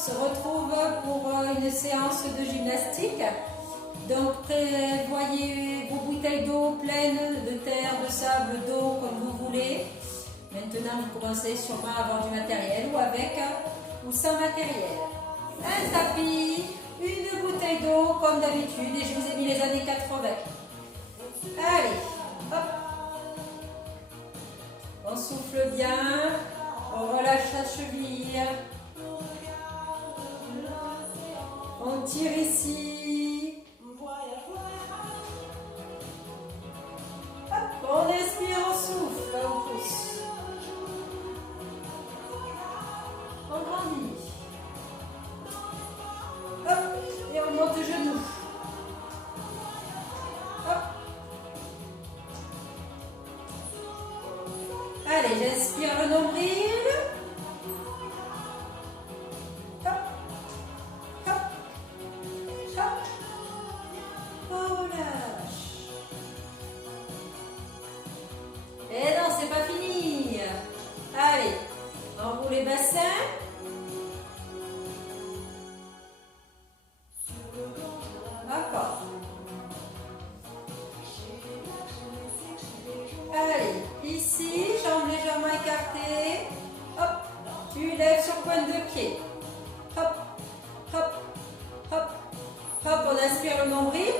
se retrouve pour une séance de gymnastique. Donc prévoyez vos bouteilles d'eau pleines de terre, de sable, d'eau comme vous voulez. Maintenant vous commencez sûrement à avoir du matériel ou avec ou sans matériel. Un tapis, une bouteille d'eau comme d'habitude et je vous ai mis les années 80. Allez, hop. On souffle bien, on relâche la cheville. On tire ici. Hop, on inspire, on souffle, on pousse. On grandit. Hop, et on monte le genou. Hop. Allez, j'inspire le nombril. Et non, c'est pas fini. Allez, enroule les bassins. Encore. Allez, ici, jambes légèrement écartées. Hop, tu lèves sur pointe de pied. Hop, hop, hop, hop, on inspire le nombril.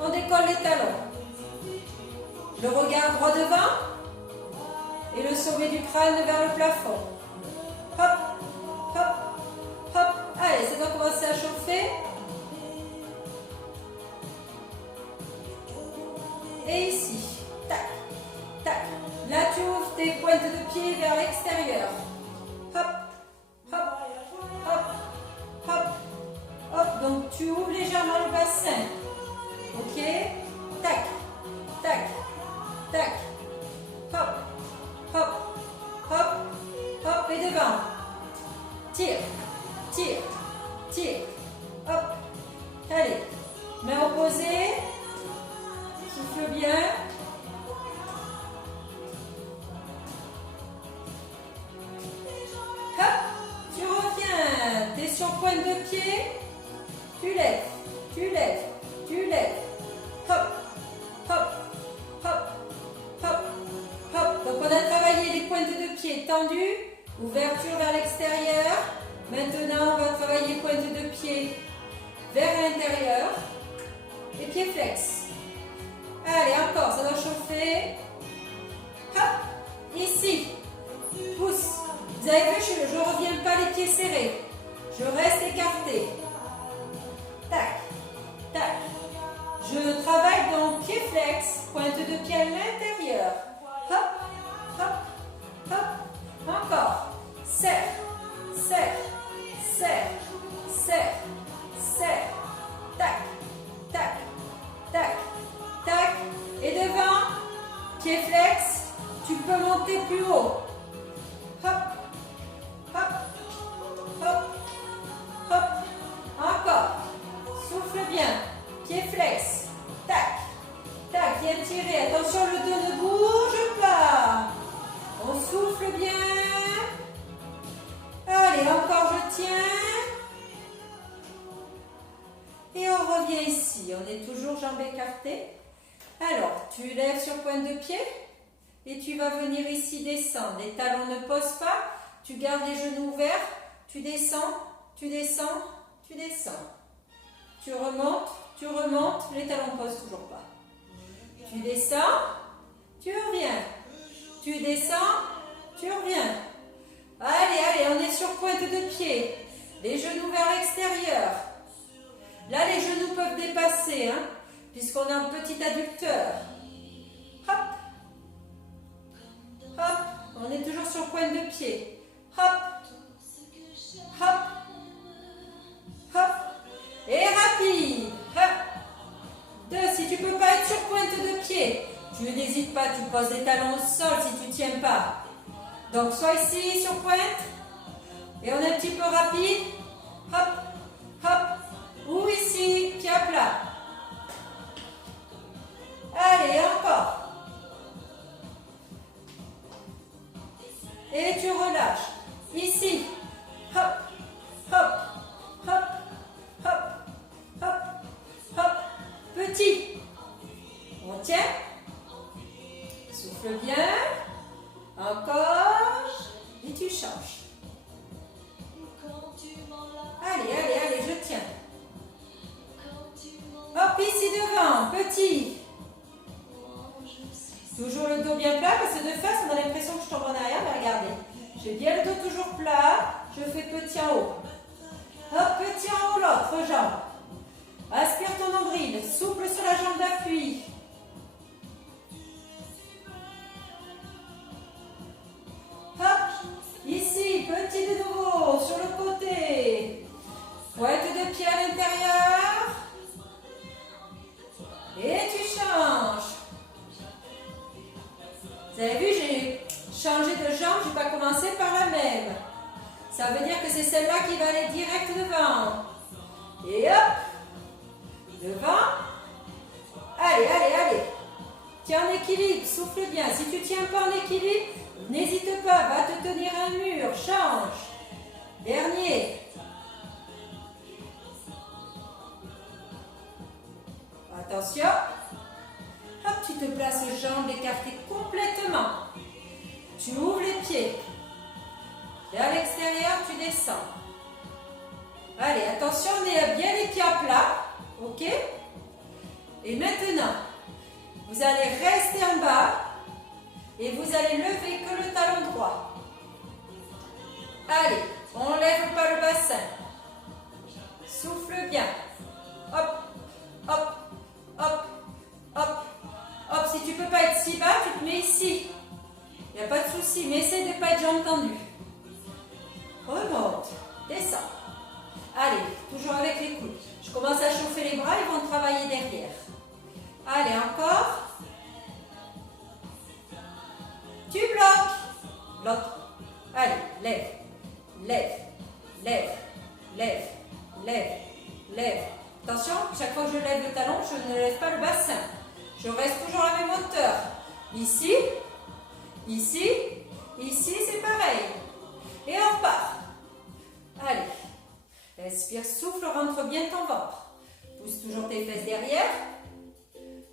On décolle les talons. Le regard droit devant et le sommet du crâne vers le plafond. Hop, hop, hop. Allez, c'est donc commencer à chauffer. Et ici, tac, tac. Là, tu ouvres tes pointes de pied vers l'extérieur. Hop, hop, hop, hop, hop. Donc, tu ouvres légèrement le bassin. Ok, tac, tac. Tac, hop, hop, hop, hop, et devant. Tire, tire, tire, hop. Allez, main opposée. Souffle bien. Hop, tu reviens. Tu es sur pointe de pied. Tu lèves, tu lèves, tu lèves. Hop, hop, hop. Hop, hop. Donc on a travaillé les pointes de pied tendues, ouverture vers l'extérieur. Maintenant on va travailler pointe de pied vers l'intérieur et pied flex. Allez, encore, ça doit chauffer. Hop, ici, pousse. Vous avez vu, je ne reviens pas les pieds serrés. Je reste écarté. Tac, tac. Je travaille donc pied flex, pointe de pied à l'intérieur. Hop, hop, hop. Encore. Serre, serre, serre, serre, serre. Tac, tac, tac, tac. Et devant, pied flex, tu peux monter plus haut. Hop, hop, hop, hop. Encore. Souffle bien. Pied flex. Tac, tac, viens tirer. Attention, le dos ne bouge pas. On souffle bien. Allez, encore, je tiens. Et on revient ici. On est toujours jambes écartées. Alors, tu lèves sur pointe de pied. Et tu vas venir ici descendre. Les talons ne posent pas. Tu gardes les genoux ouverts. Tu descends, tu descends, tu descends. Tu remontes, les talons ne posent toujours pas. Tu descends, tu reviens. Tu descends, tu reviens. Allez, allez, on est sur pointe de pied. Les genoux vers l'extérieur. Là, les genoux peuvent dépasser, hein, puisqu'on a un petit adducteur. Hop. Hop. On est toujours sur pointe de pied. Hop. Hop. Hop. Et rapide. Hop. 2. Si tu ne peux pas être sur pointe de pied, tu n'hésites pas, tu poses les talons au sol si tu ne tiens pas. Donc, sois ici sur pointe. Et on est un petit peu rapide. Hop. Hop. Ou ici, pied à plat. Allez, encore. Et tu relâches. Ici. Hop. Allez, allez, allez, je tiens. Hop, ici devant, petit. Toujours le dos bien plat, parce que de face, on a l'impression que je tombe en arrière, mais regardez. J'ai bien le dos toujours plat, je fais petit en haut. Hop, petit en haut, l'autre jambe. Aspire ton nombril, souple sur la jambe d'appui. Hop, ici, petit de nouveau, sur le côté. Pointe de pied à l'intérieur. Et tu changes. Vous avez vu, j'ai changé de jambe, je n'ai pas commencé par la même. Ça veut dire que c'est celle-là qui va aller direct devant. Et hop, devant. Allez, allez, allez. Tiens en équilibre, souffle bien. Si tu ne tiens pas en équilibre, n'hésite pas, va te tenir un mur, change. Dernier. Attention. Hop, tu te places jambes écartées complètement. Tu ouvres les pieds. Et à l'extérieur, tu descends. Allez, attention, on est bien les pieds à plat. Ok? Et maintenant, vous allez rester en bas et vous allez lever que le talon droit. Allez, on ne lève pas le bassin. Souffle bien. Hop, hop, hop, hop, hop. Si tu ne peux pas être si bas, tu te mets ici. Il n'y a pas de souci, mais essaie de ne pas être jambes tendues. Remonte, descends. Allez, toujours avec les coudes. Je commence à chauffer les bras, ils vont travailler derrière. Allez, encore. Tu bloques. L'autre. Allez, lève, lève, lève, lève, lève, lève. Attention, chaque fois que je lève le talon, je ne lève pas le bassin. Je reste toujours à la même hauteur. Ici, ici, ici, c'est pareil. Et on repart. Allez. Respire, souffle, rentre bien ton ventre. Pousse toujours tes fesses derrière.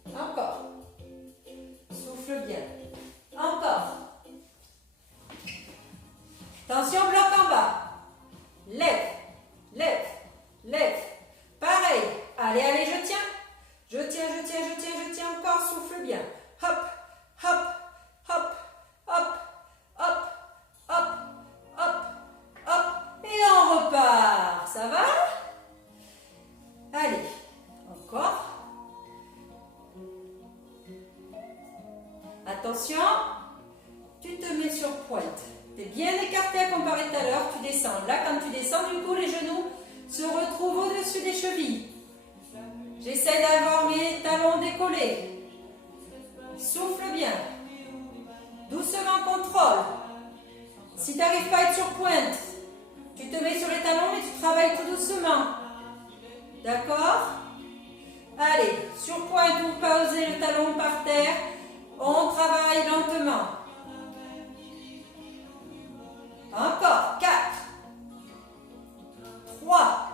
Encore. Souffle bien. Encore. Attention, bloc en bas. Lève, lève, lève. Pareil. Allez, allez, je tiens. Je tiens, je tiens, je tiens, je tiens encore. Souffle bien. Hop, hop, hop, hop, hop, hop, hop, hop. Et on repart. Ça va? Allez, encore. Attention, tu te mets sur pointe. Tu es bien écarté à comparer tout à l'heure. Tu descends. Là, quand tu descends, du coup, les genoux se retrouvent au-dessus des chevilles. J'essaie d'avoir mes talons décollés. Souffle bien. Doucement, contrôle. Si tu n'arrives pas à être sur pointe, tu te mets sur les talons, mais tu travailles tout doucement. D'accord? Allez, sur pointe, pour ne pas oser le talon par terre, on travaille lentement. Encore, 4, 3,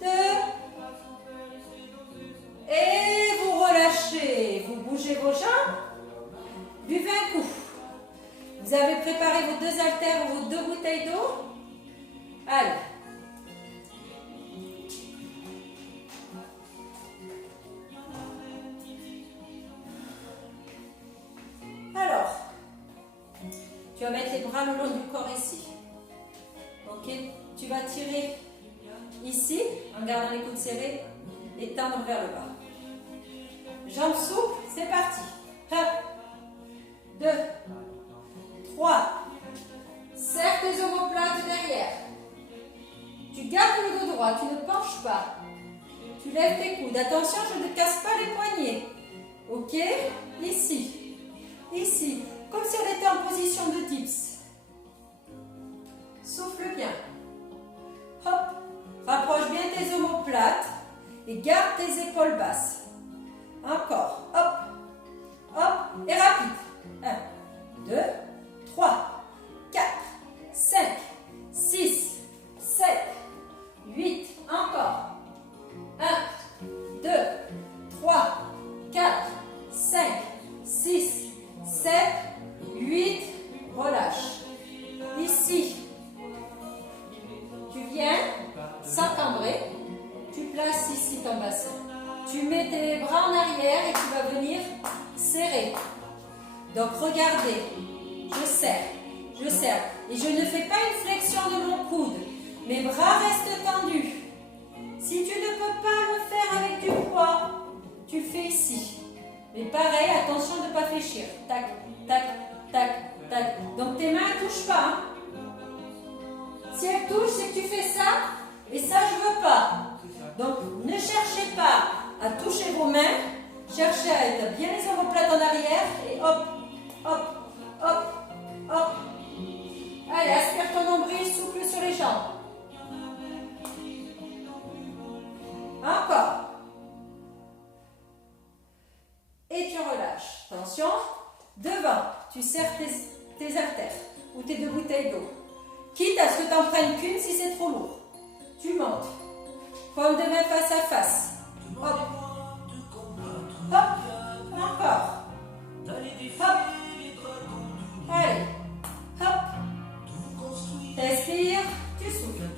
2, et vous relâchez. Vous bougez vos jambes, buvez un coup. Vous avez préparé vos 2 haltères ou vos 2 bouteilles d'eau? Allez. Alors, tu vas mettre les bras le long du corps ici. Ok? Tu vas tirer ici, en gardant les coudes serrés, et tendre vers le bas. Jambes souples, c'est parti. 1, 2, 3. Serre tes omoplates derrière. Tu gardes le dos droit, tu ne penches pas. Tu lèves tes coudes. Attention, je ne casse pas les poignets. Ok? Ici. Ici. Comme si on était en position de dips. Souffle bien. Hop. Rapproche bien tes omoplates et garde tes épaules basses. Encore. Hop. Hop. Et rapide. 1, 2, 3, 4, 5, 6, 7, 8. Encore. 1, 2, 3, 4, 5, 6, 7, 8. Relâche. Ici. Donc regardez, je serre. Et je ne fais pas une flexion de mon coude. Mes bras restent tendus. Si tu ne peux pas le faire avec du poids, tu le fais ici. Mais pareil, attention de ne pas fléchir. Tac, tac, tac, tac. Donc tes mains ne touchent pas. Hein. Si elles touchent, c'est que tu fais ça. Et ça, je ne veux pas. Donc ne cherchez pas à toucher vos mains. Cherchez à être bien les omoplates en arrière. Et hop, hop, hop, hop. Allez, aspire ton nombril, souple sur les jambes. Encore. Et tu relâches. Attention. Devant, tu serres tes haltères ou tes 2 bouteilles d'eau. Quitte à ce que tu n'en prennes qu'une si c'est trop lourd. Tu montes. Paume de main face à face. Hop. Hop. Encore. Hop. Allez. Hop. T'inspires, tu souffles.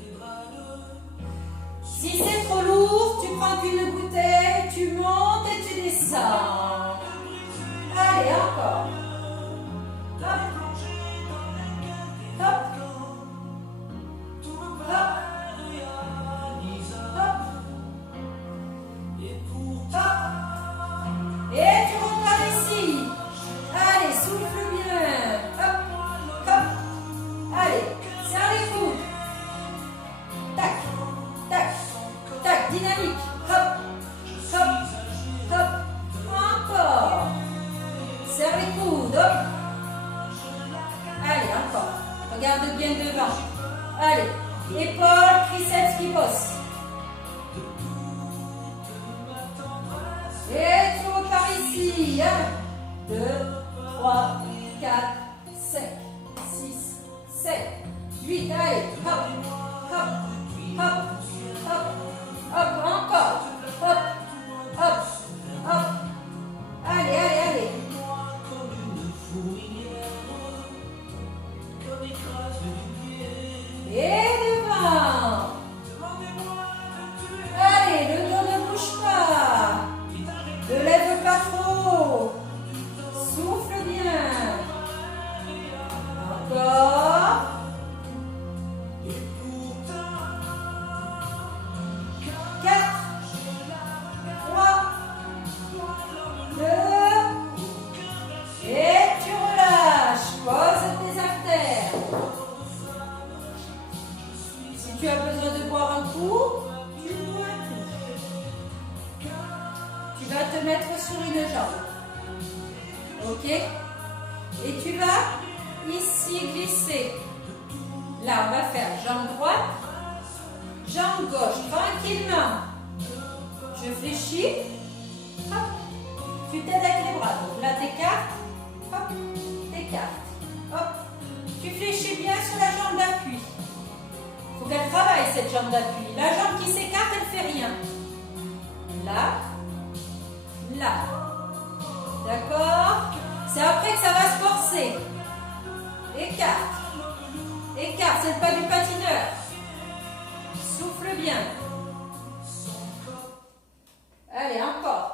Si c'est trop lourd, tu prends qu'une bouteille, tu montes et tu descends. Allez, encore. Hop. Hop. Hop. Hop. Hop. Et tu repars ici. Allez, souffle bien. Hop. Hop. Allez, serre les coudes. Tac. Tac. Tac, dynamique. Hop. Hop. Hop. Encore. Serre les coudes. Hop. Allez, encore. Regarde bien devant. Allez. Épaules, triceps qui bossent. Et tu repars ici. 1, 2, 3, 4, 5, 6, 7, 8. Allez. Hop. Hop. Hop. Hop. Hop. Encore. Hop. Hop. Hop. Allez, allez, allez. Et devant. Allez, le dos ne bouge pas. Ne lève pas trop. Souffle bien. Encore. 4, 3, 2. Et tu relâches. Pose tes haltères. Si tu as besoin de boire un coup, tu bois un coup. Tu vas te mettre sur une jambe. Ok? Et tu vas ici glisser. Là, on va faire jambe droite, jambe gauche, tranquillement. Je fléchis. Hop. Tu t'aides avec les bras. Donc là, t'écartes. Hop. T'écartes. Hop. Tu fléchis bien sur la jambe d'appui. Il faut qu'elle travaille cette jambe d'appui. La jambe qui s'écarte, elle ne fait rien. Là. Là. D'accord? C'est après que ça va se forcer. Écarte. Écarte, c'est pas du patineur. Souffle bien. Allez, encore.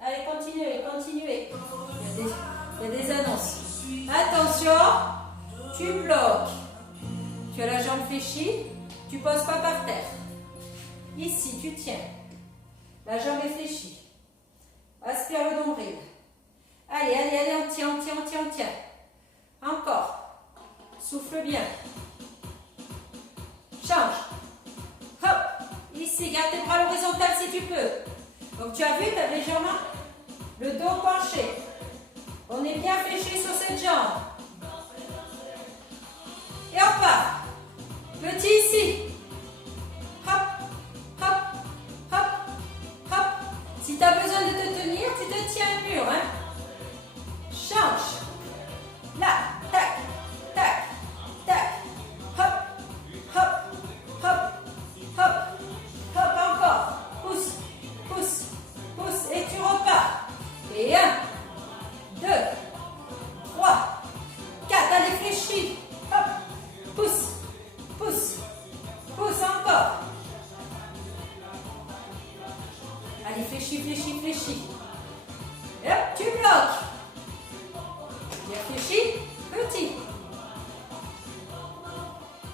Allez, continuez, continuez. Il y a des annonces. Attention, tu bloques. Tu as la jambe fléchie, tu ne poses pas par terre. Ici, tu tiens. La jambe est fléchie. Aspire le nombril. Allez, allez, allez, on tient, on tient, on tient, on tient. Encore. Souffle bien. Change. Hop. Ici, garde tes bras à l'horizontale si tu peux. Donc tu as vu, tu as légèrement le dos penché. On est bien fléchi sur cette jambe. Et on part. Petit ici. Hop, hop, hop, hop. Si tu as besoin de te tenir, tu te tiens le mur. Hein. Change. Là, tac, tac, tac. Hop, hop, hop, hop, hop, encore. Pousse, pousse, pousse. Et tu repars. Et 1, 2, 3, 4. Allez, fléchis. Hop, pousse, pousse, pousse encore. bloc. Bien fléchi, petit.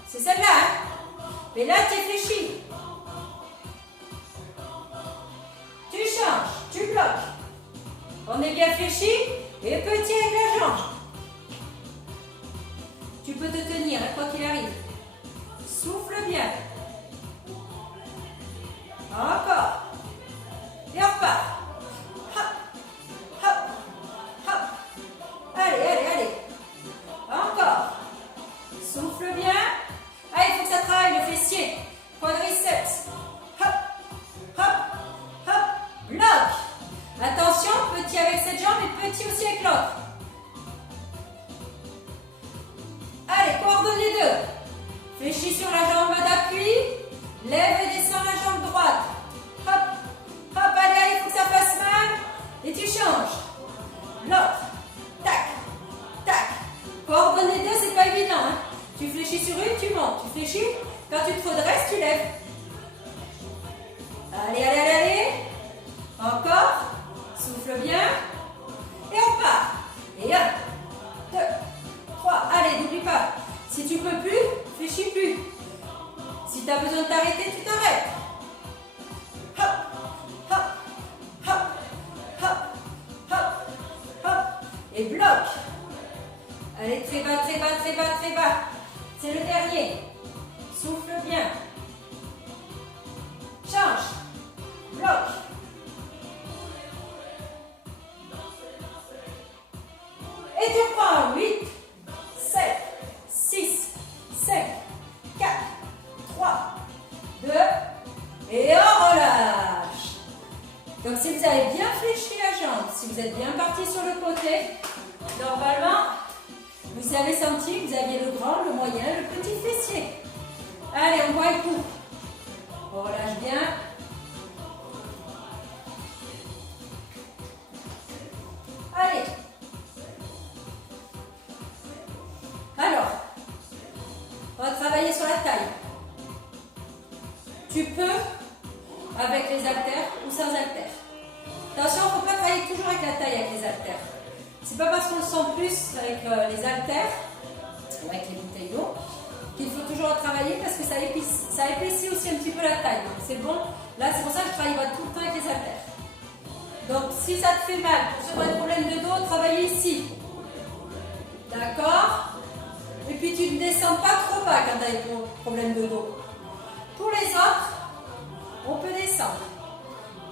C'est celle-là, hein? Mais là, tu es fléchi. Tu changes, tu bloques. On est bien fléchi et petit avec la jambe. Tu peux te tenir, hein, quoi qu'il arrive. Souffle bien. Encore. Et on repart. Hop, hop, hop. Allez, allez, allez. Encore. Souffle bien. Ah, il faut que ça travaille le fessier. Quadriceps. Hop, hop, hop. Bloc. Attention, petit avec cette jambe et petit aussi avec l'autre. Allez, coordonne les deux. Fléchis sur la jambe d'appui. Lève et descends la jambe droite. Hop, hop, allez, allez, il faut que ça fasse mal. Et tu changes. L'autre. Tac, tac. Coordonne les deux, c'est pas évident. Hein. Tu fléchis sur une, tu montes. Tu fléchis. Quand tu te redresses, tu lèves. Allez, allez, allez, allez. Encore. Souffle bien. Et on part. Et 1, 2, 3. Allez, n'oublie pas. Si tu peux plus, fléchis plus. Si tu as besoin de t'arrêter, tu t'arrêtes. Hop, hop, hop, hop, hop, hop. Et bloc. Allez, très bas, très bas, très bas, très bas. C'est le dernier. Souffle bien. Change. Bloc. Et tu reprends. 8, 7, 6, 5, 4, 3, 2, et on relâche. Donc si vous avez bien fléchi la jambe, si vous êtes bien parti sur le côté, normalement, vous avez senti que vous aviez le grand, le moyen, le petit fessier. Allez, on voit le coup. On relâche bien. Allez. Alors, on va travailler sur la taille. Tu peux avec les haltères ou sans haltères. Attention, il ne faut pas travailler toujours avec la taille avec les haltères. C'est pas parce qu'on le sent plus avec les haltères ou avec les bouteilles d'eau qu'il faut toujours travailler parce que ça épaissit aussi un petit peu la taille. Donc c'est bon. Là, c'est pour ça que je travaille tout le temps avec les haltères. Donc si ça te fait mal, pour ceux qui ont des problèmes de dos, travaillez ici. D'accord? Et puis tu ne descends pas trop bas quand tu as des problèmes de dos. Pour les autres, on peut descendre.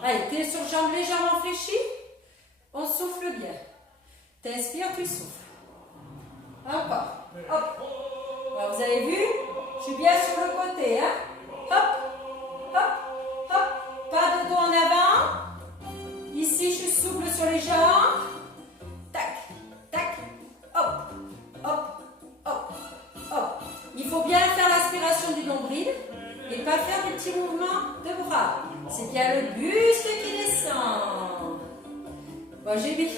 Allez, tu es sur jambes légèrement fléchies. On souffle bien. T'inspires, tu souffles. Encore. Hop. Alors, vous avez vu? Je suis bien sur le côté. Hein? Hop. Hop. Hop. Pas de dos en avant. Ici, je suis souple sur les jambes. Tac. Tac. Hop. Hop. Hop. Hop. Il faut bien faire l'aspiration du nombril et pas faire des petits mouvements de bras. C'est bien le buste qui descend. Bon, j'ai mis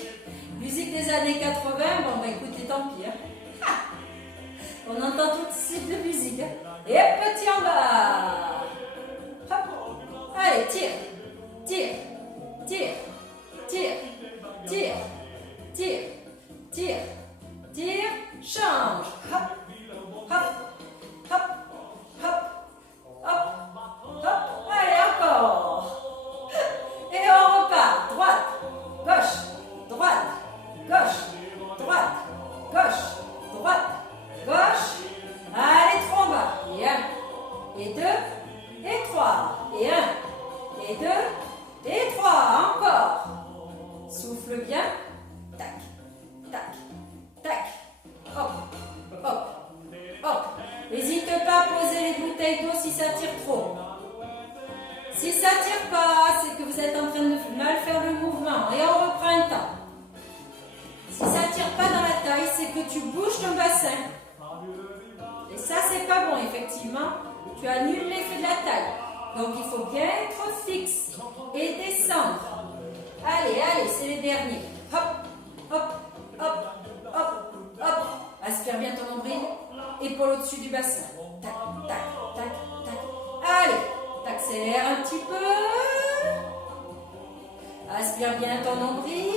musique des années 80. Bon, bah écoutez, tant pis. Hein. On entend tout type de musique. Hein. Et petit en bas. Hop. Allez, tire. Tire. Tire. Tire. Tire. Tire. Tire. Tire. Change. Hop. Hop. Hop. Hop. Hop. Hop. Allez, encore. Et on repart. Droite. Gauche. Droite. Gauche. Droite. Gauche. Droite. Gauche. Allez, 3 en bas. Et 1. Et 2. Et 3. Et 1. Et 2. Et 3. Encore. Souffle bien. Tac. Tac. Tac. Hop. Hop. Hop. N'hésite pas à poser les bouteilles d'eau si ça tire trop. Si ça tire pas, c'est que vous êtes en train de mal faire le mouvement. Et on reprend un temps. Si ça tire pas dans la taille, c'est que tu bouges ton bassin. Et ça, c'est pas bon, effectivement. Tu annules l'effet de la taille. Donc, il faut bien être fixe et descendre. Allez, allez, c'est les derniers. Hop, hop, hop, hop, hop. Aspire bien ton nombril. Épaule au-dessus du bassin. Tac, tac, tac, tac. Allez, t'accélères un petit peu. Aspire bien ton nombril.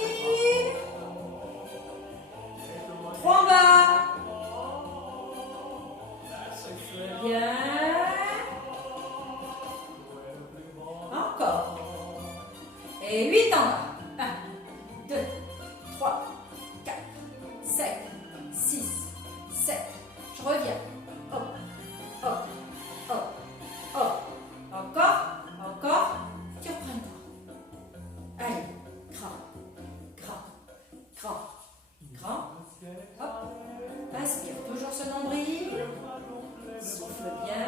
Grand. Hop. Inspire. Toujours ce nombril. Souffle bien.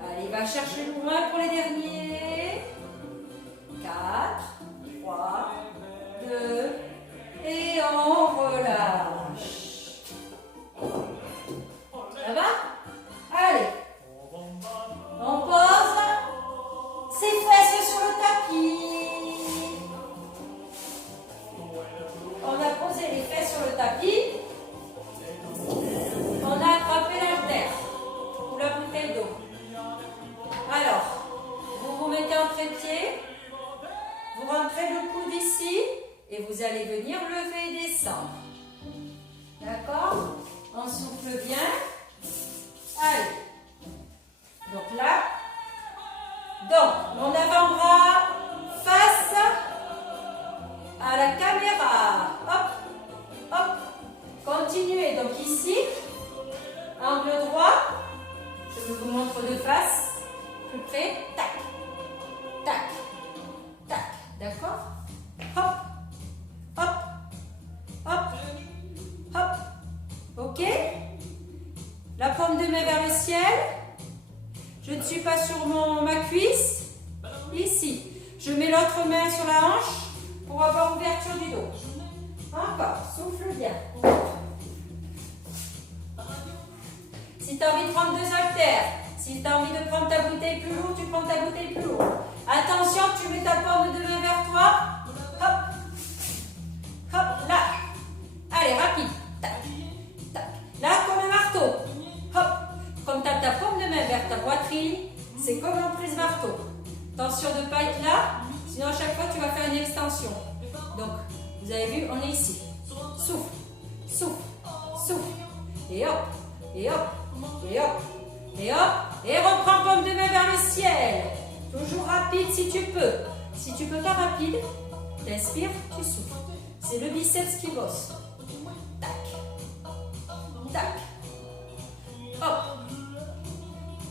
Allez, va chercher loin pour les derniers. 4, 3, 2, et on relâche. Ça va? Allez. On pose ses fesses sur le tapis. On a posé les fesses sur le tapis. On a attrapé l'haltère ou la bouteille d'eau. Alors, vous vous mettez en trépied. Vous rentrez le coude ici et vous allez venir lever et descendre. D'accord? On souffle bien. Allez. Donc là, mon avant-bras face à la caméra. Hop, hop. Continuez. Donc ici, angle droit. Je vous montre de face. Plus près. Tac, tac, tac. D'accord? Hop, hop, hop, hop. Ok? La paume de main vers le ciel. Je ne suis pas sur ma cuisse. Ici. Je mets l'autre main sur la hanche pour avoir ouverture du dos. Encore. Souffle bien. Si tu as envie de prendre 2 haltères, si tu as envie de prendre ta bouteille plus lourde, tu prends ta bouteille plus lourde. Attention, tu mets ta paume de main vers toi. Hop. Hop, là. Allez, rapide. Tac, tac. Là, comme un marteau. Hop. Comme tu as ta paume de main vers ta poitrine, c'est comme un prise marteau. Attention de ne pas être là, sinon à chaque fois, tu vas faire une extension. Donc, vous avez vu, on est ici. Souffle, souffle, souffle. Et hop, et hop, et hop, et hop. Et reprends paume de main vers le ciel. Toujours rapide si tu peux. Si tu peux pas rapide, t'inspires, tu souffles. C'est le biceps qui bosse. Tac. Tac. Hop.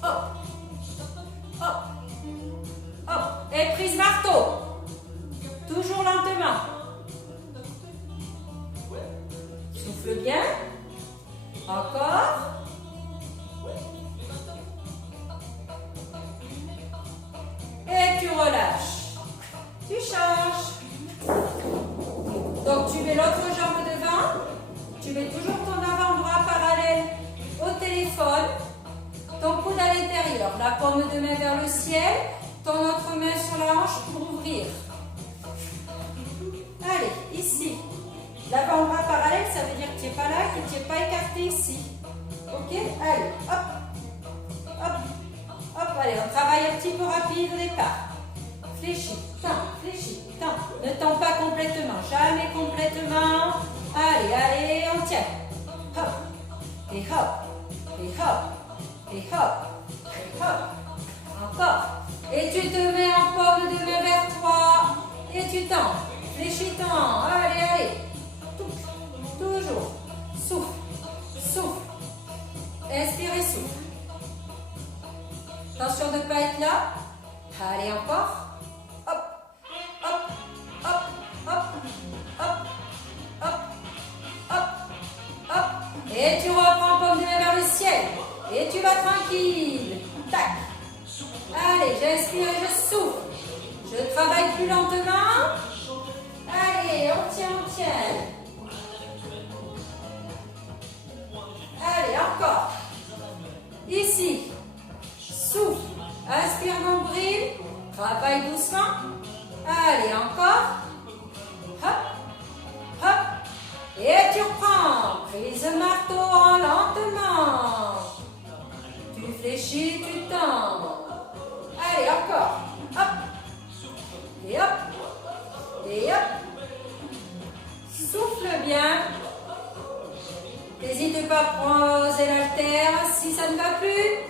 Hop. Hop. Hop. Et prise marteau. Toujours lentement. Souffle bien. Encore. Et tu relâches. Tu changes. Donc tu mets l'autre jambe devant. Tu mets toujours ton avant-bras parallèle au téléphone. Ton coude à l'intérieur. La paume de main vers le ciel. Ton autre main sur la hanche pour ouvrir. Allez, ici. L'avant-bras parallèle, ça veut dire que tu n'es pas là, que tu n'es pas écarté ici. Ok? Allez, hop. Hop. Hop, allez, on travaille un petit peu rapide au départ. Fléchis, tends. Ne tends pas complètement, jamais complètement. Allez, allez, on tient. Hop, et hop, et hop, et hop, et hop. Encore. Et tu te mets en paume de main vers toi. Et tu tends. Fléchis, tends. Allez, allez. Toujours. Souffle, souffle. Inspire et souffle. Attention de ne pas être là. Allez, encore. Hop, hop, hop, hop, hop, hop, hop, hop. Et tu reprends paume de main vers le ciel. Et tu vas tranquille. Tac. Allez, j'inspire et je souffle. Je travaille plus lentement. Allez, on tient, on tient. Allez, encore. Ici. Souffle. Inspire nombril. Travaille doucement. Allez, encore. Hop. Hop. Et tu reprends. Prise marteau lentement. Tu fléchis, tu tends. Allez, encore. Hop. Et hop. Et hop. Souffle bien. N'hésitez pas à poser l'haltère si ça ne va plus.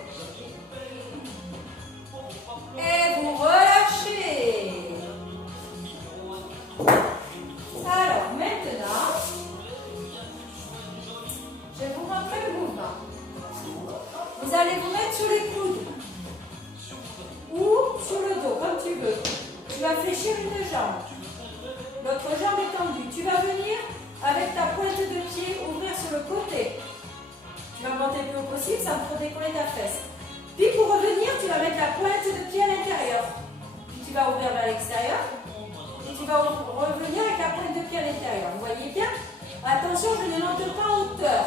Et vous relâchez. Alors maintenant, je vais vous montrer le mouvement. Vous allez vous mettre sur les coudes ou sur le dos, comme tu veux. Tu vas fléchir une jambe. L'autre jambe est tendue. Tu vas venir avec ta pointe Attention, je ne monte pas en hauteur.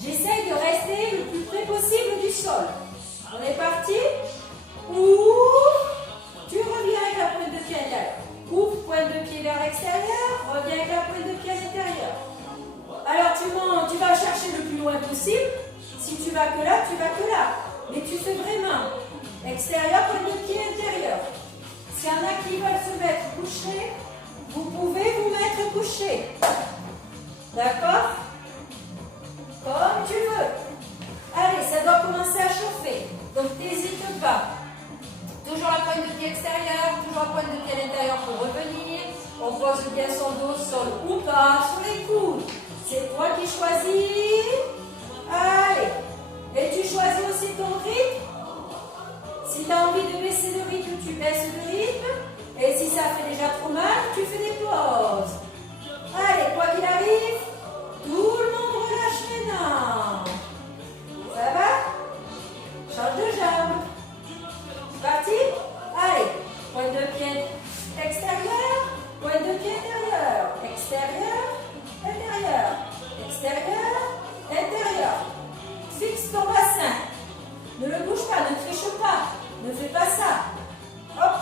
J'essaye de rester le plus près possible du sol. On est parti? Ouvre. Tu reviens avec la pointe de pied à l'intérieur. Ouvre, pointe de pied vers l'extérieur. Reviens avec la pointe de pied à l'intérieur. Alors tu montes, tu vas chercher le plus loin possible. Si tu vas que là, tu vas que là. Mais tu fais vraiment extérieur, pointe de pied intérieur. S'il y en a qui veulent se mettre couchés, vous pouvez vous mettre couché. D'accord? Comme tu veux. Allez, ça doit commencer à chauffer. Donc n'hésite pas. Toujours la pointe de pied extérieure, toujours la pointe de pied à l'intérieur pour revenir. On pose bien son dos au sol ou pas, sur les coudes. C'est toi qui choisis. Allez. Et tu choisis aussi ton rythme. Si tu as envie de baisser le rythme, tu baisses le rythme. Et si ça fait déjà trop mal, tu fais des pauses. Allez, quoi qu'il arrive, tout le monde relâche maintenant. Ça va? Change de jambe. C'est parti? Allez, pointe de pied extérieur, pointe de pied intérieur. Extérieur, intérieur. Extérieur, intérieur. Fixe ton bassin. Ne le bouge pas, ne triche pas. Ne fais pas ça. Hop.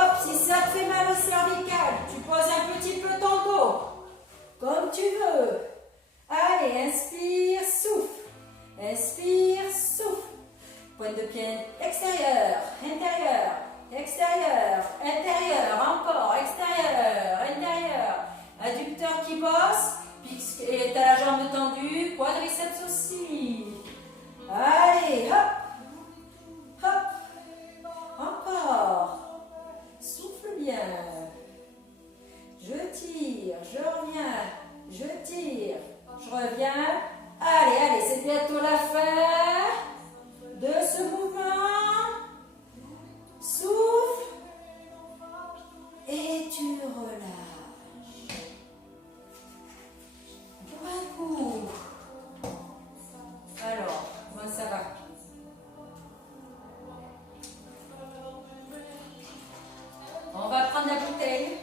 Hop, si ça te fait mal au cervical, tu poses un petit peu ton dos. Comme tu veux. Allez, inspire, souffle. Inspire, souffle. Pointe de pied extérieur, intérieur, extérieur, intérieur, encore, extérieur, intérieur. Adducteur qui bosse, et t'as la jambe tendue, quadriceps aussi. Allez, hop, hop, encore. Souffle bien. Je tire, je reviens, je tire, je reviens. Allez, c'est bientôt la fin de ce mouvement. Souffle et tu relâches. Pour un coup. Alors, moi ça va. On va prendre la bouteille.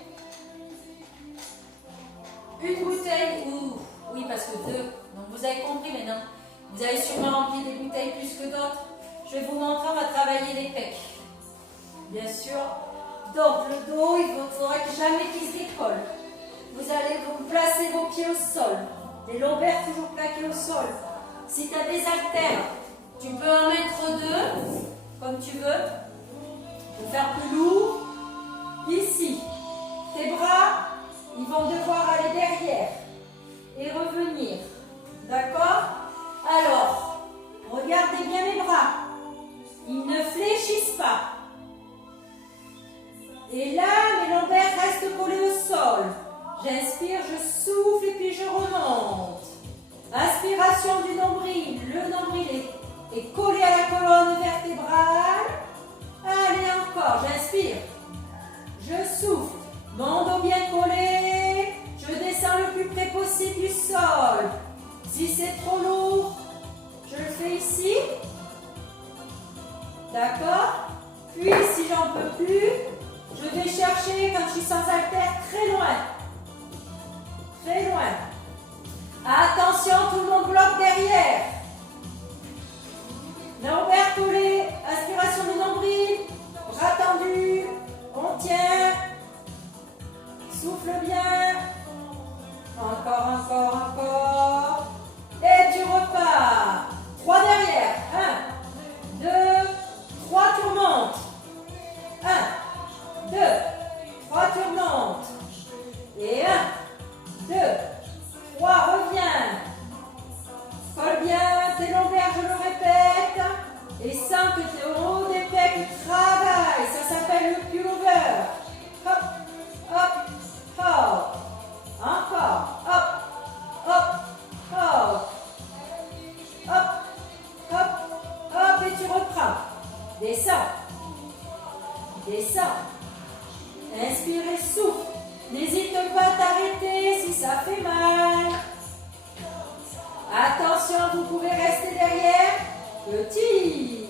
Une bouteille ou... Oui, parce que deux. Donc vous avez compris maintenant. Vous avez sûrement rempli des bouteilles plus que d'autres. Je vais vous montrer, on va travailler les pecs. Bien sûr. Donc le dos, il ne faudra jamais qu'il se décolle. Vous allez vous placer vos pieds au sol. Les lombaires toujours plaqués au sol. Si tu as des haltères, tu peux en mettre deux, comme tu veux. Pour faire plus lourd. Ici, tes bras, ils vont devoir aller derrière et revenir. D'accord? Alors, regardez bien mes bras. Ils ne fléchissent pas. Et là, mes lombaires restent collés au sol. J'inspire, je souffle et puis je remonte. Inspiration du nombril. Le nombril est collé à la colonne vertébrale. Allez, encore. J'inspire. Je souffle. Mon dos bien collé. Je descends le plus près possible du sol. Si c'est trop lourd, je le fais ici. D'accord? Puis, si j'en peux plus, je vais chercher, quand je suis sans haltère, très loin. Très loin. Attention, tout le monde bloque derrière. Lombaire collé, aspiration du nombril, bras tendus, on tient. Souffle bien. Encore, encore, encore. Et tu repars. 3 derrière. 1, 2, 3, tu remontes. 1, 2, 3, tu remontes. Et 1, 2, 3, reviens. Colle bien tes lombaires, je le répète. Et sens que tes hauts des pecs travaillent. Ça s'appelle le pullover. Hop, hop, hop. Encore. Hop, hop, hop. Hop, hop, hop. Et tu reprends. Descends. Descends. Inspire et souffle. N'hésite pas à t'arrêter si ça fait mal. Attention, vous pouvez rester derrière. Petit.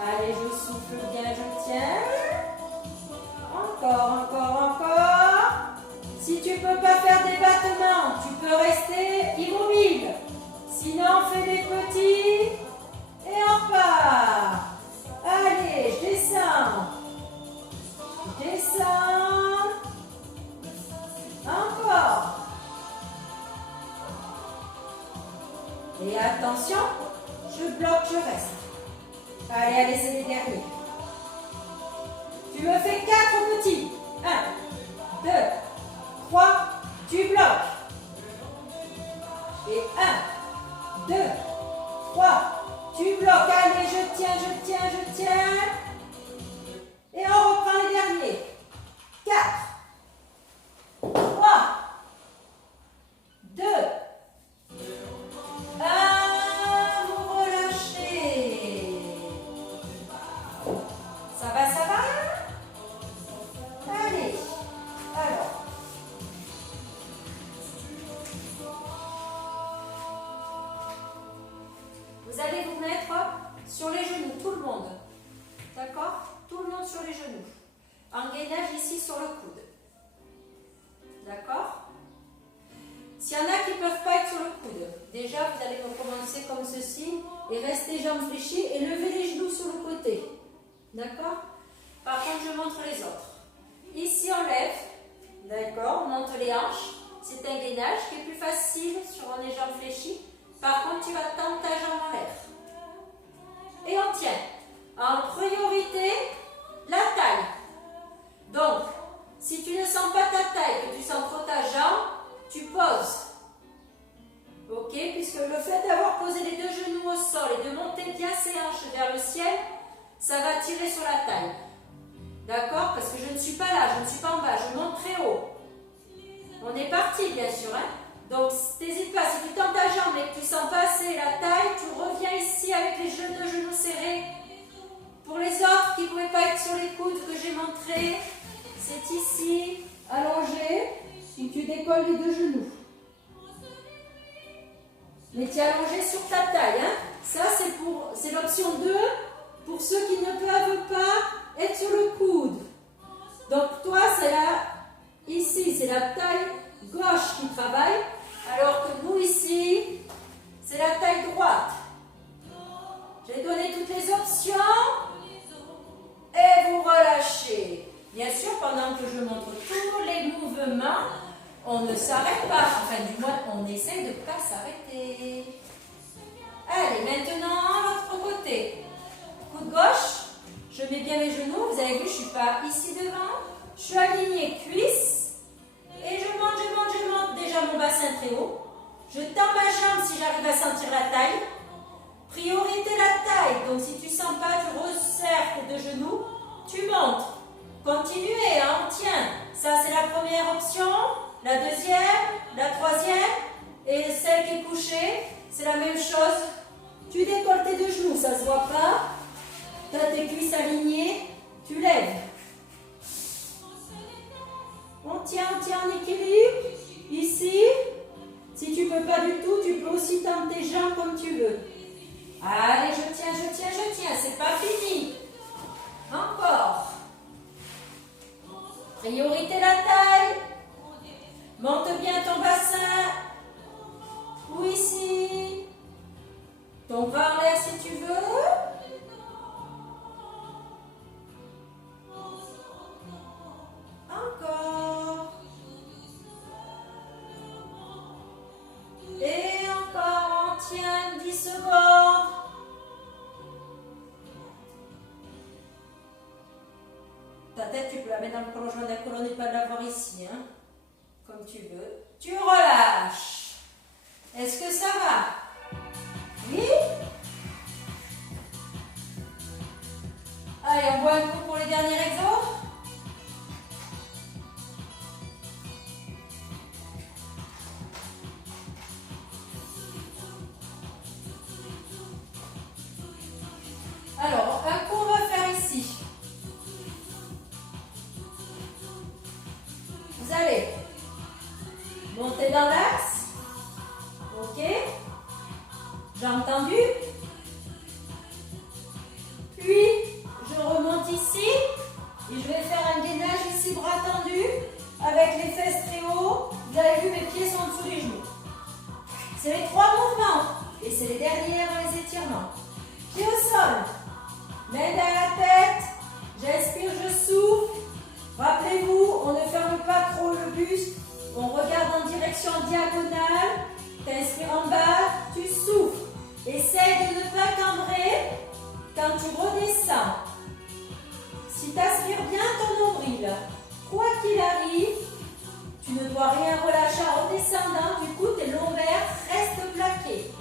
Allez, je souffle bien, je tiens. Encore, encore, encore. Attention, je bloque, je reste. Allez, allez, c'est les derniers. Tu me fais 4 petits. 1, 2, 3, tu bloques. Et 1, 2, 3, tu bloques. Allez, je tiens, je tiens, je tiens. Et on reprend les derniers. 4, 3, 2, 1, vous relâchez. Ça va, ça va? Allez, alors. Vous allez vous mettre sur les genoux, tout le monde. D'accord? Tout le monde sur les genoux. Un gainage ici sur le coude. D'accord? S'il y en a qui ne peuvent pas être sur le coude, déjà vous allez recommencer comme ceci et rester jambes fléchies et lever les genoux sur le côté. D'accord? Par contre, je montre les autres. Ici, on lève. D'accord? On monte les hanches. C'est un gainage qui est plus facile sur les jambes fléchies. Par contre, tu vas tendre ta jambe en l'air. Et on tient. En priorité, la taille. Donc, si tu ne sens pas ta taille, que tu sens trop ta jambe, tu poses. Ok? Puisque le fait d'avoir posé les 2 genoux au sol et de monter bien ses hanches vers le ciel, ça va tirer sur la taille. D'accord? Parce que je ne suis pas là, je ne suis pas en bas, je monte très haut. On est parti, bien sûr. Hein? Donc, n'hésite pas, si tu tends ta jambe et que tu ne sens pas assez la taille, tu reviens ici avec les genoux serrés. Pour les autres qui ne pouvaient pas être sur les coudes que j'ai montré, c'est ici, allongé, où tu décolles les 2 genoux. Mais tu es allongé sur ta taille. Hein? Ça, c'est l'option 2 pour ceux qui ne peuvent pas être sur le coude. Donc, toi, ici, c'est la taille gauche qui travaille, alors que nous, ici, c'est la taille droite. J'ai donné toutes les options. Et vous relâchez. Bien sûr, pendant que je montre tous les mouvements, on ne s'arrête pas. Enfin, du moins, on essaie de ne pas s'arrêter. Allez, maintenant, l'autre côté. Coude gauche, je mets bien mes genoux. Vous avez vu, je ne suis pas ici devant. Je suis alignée cuisse. Et je monte déjà mon bassin très haut. Je tends ma jambe si j'arrive à sentir la taille. Priorité la taille. Donc, si tu ne sens pas, tu resserres tes 2 genoux. Tu montes. Continuez, hein, on tient. Ça, c'est la première option. La deuxième, la troisième. Et celle qui est couchée, c'est la même chose. Tu décolles tes 2 genoux, ça ne se voit pas. Tu as tes cuisses alignées. Tu lèves. On tient en équilibre. Ici. Si tu ne peux pas du tout, tu peux aussi tendre tes jambes comme tu veux. Allez, je tiens, je tiens, je tiens. C'est pas fini. Encore. Priorité la taille. Monte bien ton bassin. Ou ici. Ton bras en l'air si tu veux. Encore. Et encore, on tient 10 secondes. Ta tête, tu peux la mettre dans le prolongement de la colonne et pas de l'avoir ici, hein, comme tu veux. Tu relâches. Est-ce que ça va? Oui? Allez, on boit un coup pour les derniers exos. Alors, un coup, on va faire ici. Vous allez monter dans l'axe. Ok. J'ai entendu. Puis, je remonte ici. Et je vais faire un gainage ici, bras tendus, avec les fesses très haut. Vous avez vu, mes pieds sont en dessous des genoux. C'est les 3 mouvements. Et c'est les derniers avant les étirements. Pieds au sol. Main derrière la tête. J'inspire, je souffle. Rappelez-vous, on ne ferme pas trop le buste. On regarde en direction diagonale. Tu inspires en bas, tu souffles. quand tu redescends, si tu aspires bien ton nombril, quoi qu'il arrive, tu ne dois rien relâcher en redescendant, du coup tes lombaires restent plaqués.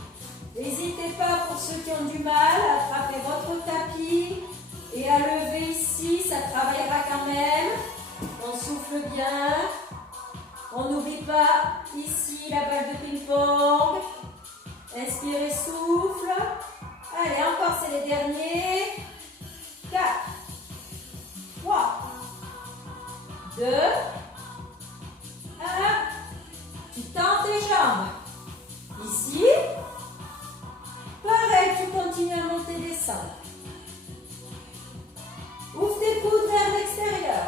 N'hésitez pas, pour ceux qui ont du mal, à attraper votre tapis et à lever ici, ça travaillera quand même. On souffle bien. On n'oublie pas ici la balle de ping-pong. Inspirez, souffle. Allez, encore, c'est les derniers. 4, 3, 2, 1. Tu tends tes jambes. Ici. Pareil, tu continues à monter, descendre. Ouvre tes coudes vers l'extérieur.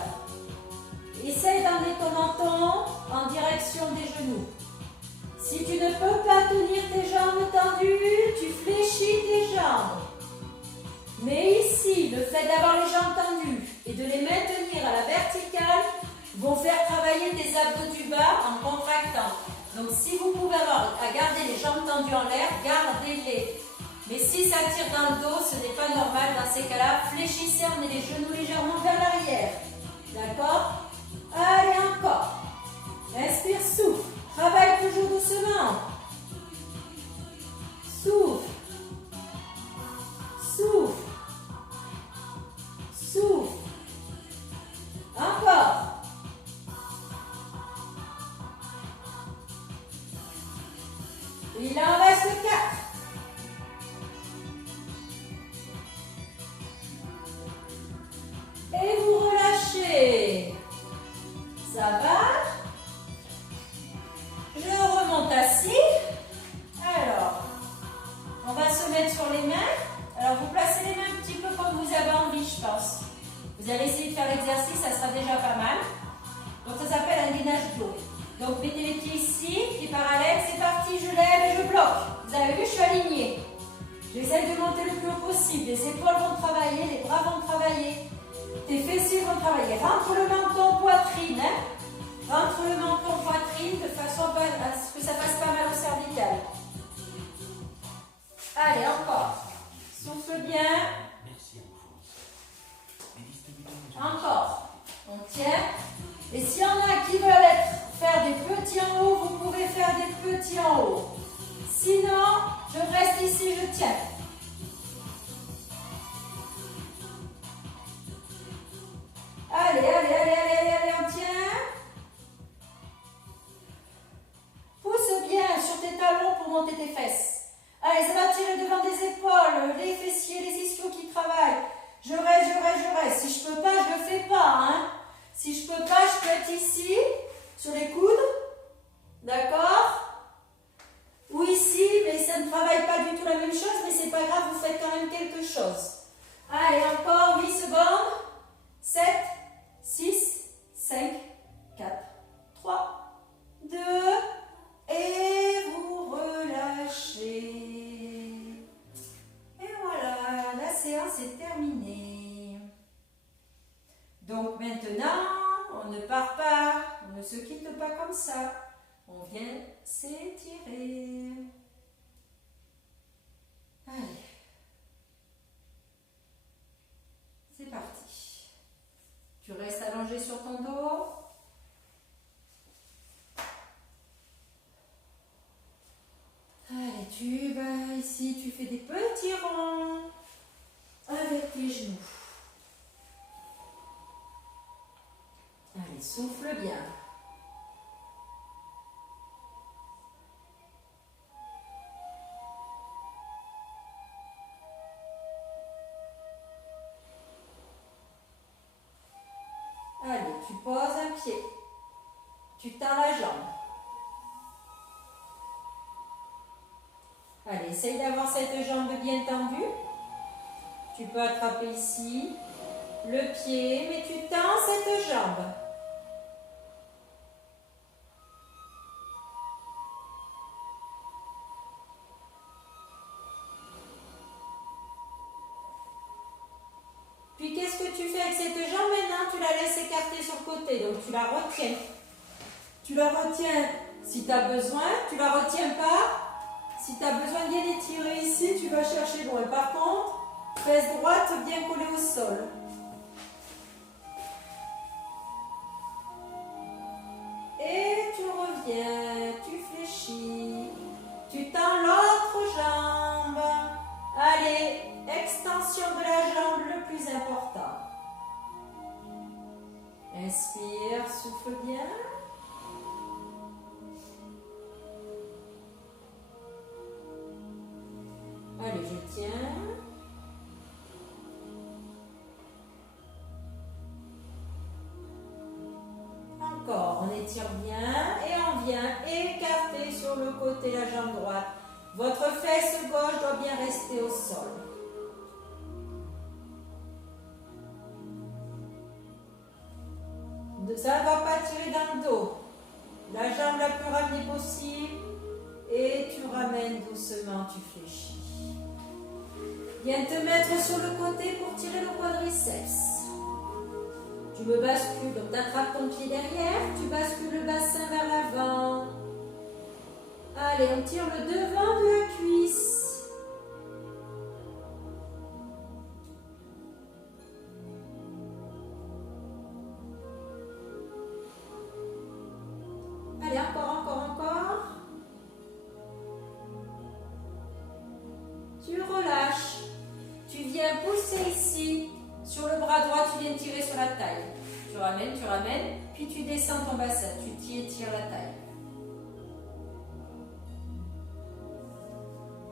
Essaye d'emmener ton menton en direction des genoux. Si tu ne peux pas tenir tes jambes tendues, tu fléchis tes jambes. Mais ici, le fait d'avoir les jambes tendues et de les maintenir à la verticale vont faire travailler tes abdos du bas en contractant. Donc si vous pouvez avoir à garder les jambes tendues en l'air, gardez-les. Mais si ça tire dans le dos, ce n'est pas normal. Dans ces cas-là, fléchissez, emmenez les genoux légèrement vers l'arrière. D'accord? Allez, encore. Inspire, souffle. Travaille toujours doucement. Souffle. Souffle. Souffle. Encore. Il en reste 4. Et vous relâchez. Ça va? Je remonte assis. Alors, on va se mettre sur les mains. Alors, vous placez les mains un petit peu comme vous avez envie, je pense. Vous allez essayer de faire l'exercice, ça sera déjà pas mal. Donc, ça s'appelle un gainage dos. Donc, mettez les pieds ici, pieds parallèles. C'est parti, je lève et je bloque. Vous avez vu, je suis alignée. J'essaie de monter le plus haut possible. Les épaules vont travailler, les bras vont travailler. Tes fessiers vont travailler. Rentre le menton, poitrine. Rentre le menton, poitrine, de façon à ce que ça fasse pas mal au cervical. Allez, encore. Souffle bien. Encore. On tient. Et s'il y en a qui veulent faire des petits en haut, vous pouvez faire des petits en haut. Sinon, je reste ici, je tiens. Allez, allez, allez, allez, allez, allez, on tient. Pousse bien sur tes talons pour monter tes fesses. Allez, ça va tirer devant des épaules, les fessiers, les ischios qui travaillent. Je reste, je reste, je reste. Si je peux pas, je le fais pas. Hein. Si je peux pas, je peux être ici, sur les coudes. D'accord? Ou ici, mais ça ne travaille pas du tout la même chose, mais c'est pas grave, vous faites quand même quelque chose. Allez, encore 8 secondes. 7, 6, 5, 4, 3, 2, et vous relâchez. Et voilà, la séance est terminée. Donc maintenant, on ne part pas, on ne se quitte pas comme ça. On vient s'étirer. Allez. C'est parti. Tu restes allongé sur ton dos. Allez, tu vas ici, tu fais des petits ronds avec tes genoux. Allez, souffle bien. Allez, tu poses un pied. Tu tends la jambe. Allez, essaye d'avoir cette jambe bien tendue. Tu peux attraper ici le pied, mais tu tends cette jambe. Puis qu'est-ce que tu fais avec cette jambe maintenant? Tu la laisses écarter sur le côté, donc tu la retiens. Tu la retiens si tu as besoin, tu la retiens pas. Si tu as besoin de bien étirer ici, tu vas chercher loin. Par contre, Fesse droite bien collée au sol. Et tu reviens, tu fléchis. Tu tends l'autre jambe. Allez, extension de la jambe le plus important. Inspire, souffle bien. Allez, je tiens. Encore, on étire bien et on vient écarter sur le côté la jambe droite. Votre fesse gauche doit bien rester au sol. Ça ne va pas tirer dans le dos. La jambe la plus ramenée possible. Et tu ramènes doucement, tu fléchis. Viens te mettre sur le côté pour tirer le quadriceps. Tu me bascules, donc tu attrapes ton pied derrière, tu bascules le bassin vers l'avant. Allez, on tire le devant de la cuisse. Allez, encore. Tu relâches. Tu viens pousser ici. Sur le bras droit, tu viens tirer sur la taille. Tu ramènes, puis tu descends ton bassin. Tu étires la taille.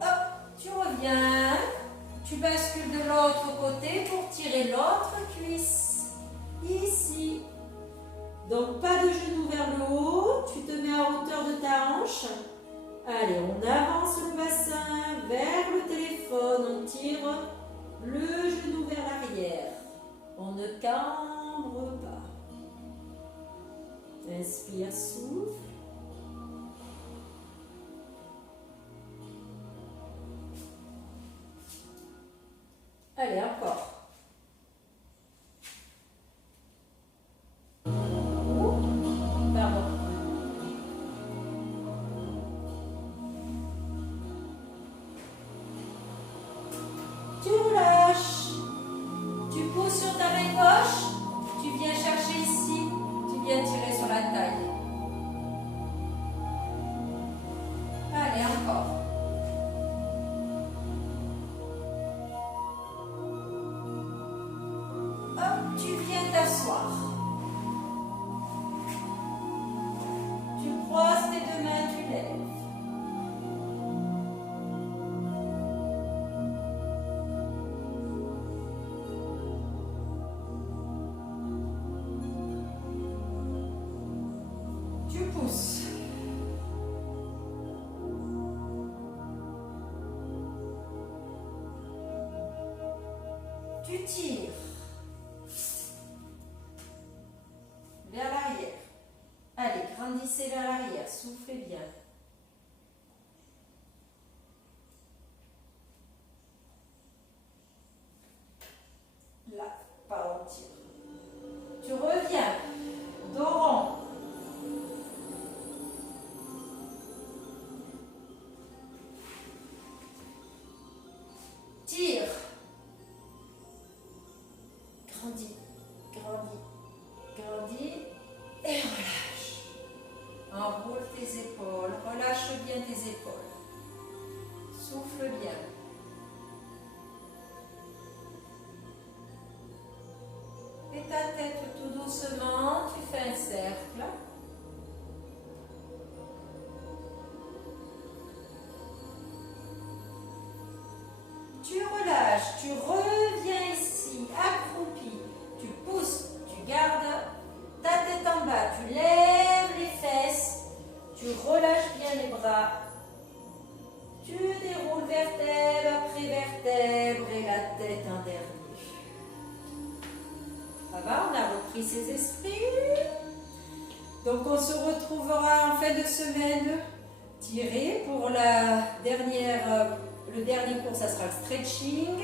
Hop, tu reviens. Tu bascules de l'autre côté pour tirer l'autre cuisse. Ici. Donc, pas de genou vers le haut. Tu te mets à hauteur de ta hanche. Allez, on avance le bassin vers le téléphone. On tire le genou vers l'arrière. On ne cambre pas. Inspire, souffle. Allez, encore. Tu relâches. Tu pousses sur ta main gauche. Tu viens chercher ici. Tu viens tirer sur la taille. Allez, encore. Hop, tu viens t'asseoir. Tu croises tes deux mains, tu lèves. Tu pousses. Tu tires vers l'arrière. Allez, grandissez vers l'arrière, soufflez bien. Là, pardon, tire. Tu reviens, dos rond. Tire. Grandis et relâche. Enroule tes épaules, relâche bien tes épaules. Souffle bien. Et ta tête tout doucement, tu fais un cercle. Tu relâches, tu reviens ici, accroupi, tu pousses, tu gardes ta tête en bas, tu lèves les fesses, tu relâches bien les bras, tu déroules vertèbre après vertèbre et la tête en dernier. Ça va, on a repris ses esprits. Donc on se retrouvera en fin de semaine tiré pour la dernière. Le dernier cours, ça sera le stretching.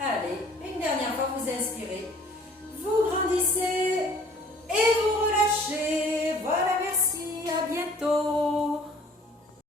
Allez, une dernière fois, vous inspirez.